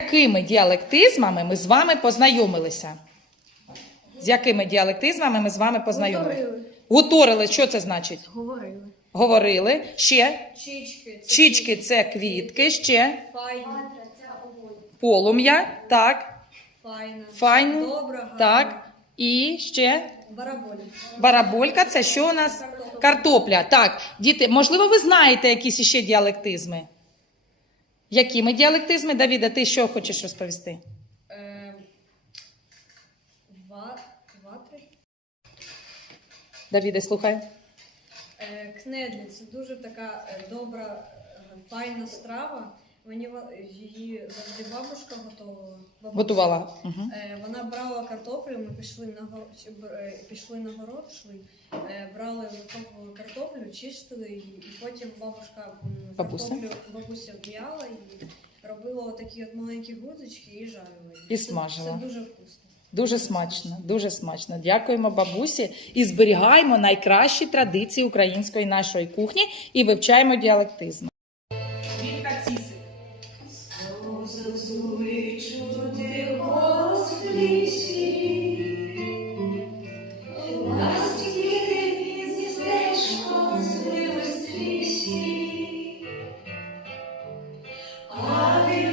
якими діалектизмами ми з вами познайомилися? З якими діалектизмами ми з вами познайомилися? Говорили. Гуторили, що це значить? Говорили. Говорили. Ще Чічки. Це чічки це квітки, ще Файна. полум'я, так, Файна. Файн, Добра. так. І ще Бараболі. бараболька це що у нас? Картопля. Так, діти, можливо, ви знаєте якісь іще діалектизми? Якими діалектизми? Давіда, ти що хочеш розповісти? Е, ва, ватри. Давіде, слухай. Е, кнедлі. Це дуже така е, добра, е, файна страва. Мені ва- її завжди бабушка готувала. Бабуся. Готувала. Угу. Е, Вона брала картоплю, ми пішли на го- чи б- е, пішли на город, йшли, е, брали викопували картоплю, чистили її, і потім бабушка м, Бабуся? картоплю бабуся в'яла і робила отакі от маленькі гудзички і жарила. їх. І Це- смажила. Це дуже вкусно. Дуже смачно, дуже смачно. Дякуємо бабусі і зберігаємо найкращі традиції української нашої кухні і вивчаємо діалектизм.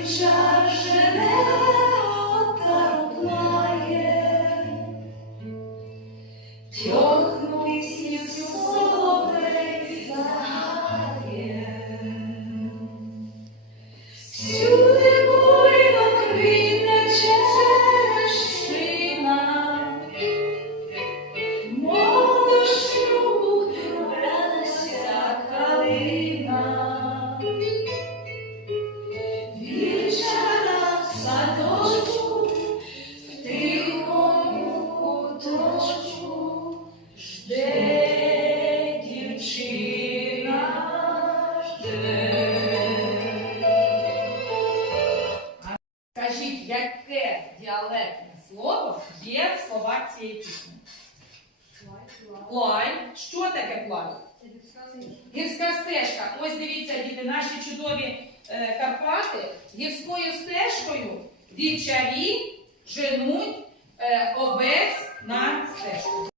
picture. Яке словом слово є в словах цієї пісні? Плай. Що таке плай? Гірська стежка. Ось дивіться, діти, наші чудові е, Карпати гірською стежкою вівчарі женуть е, овець на стежку.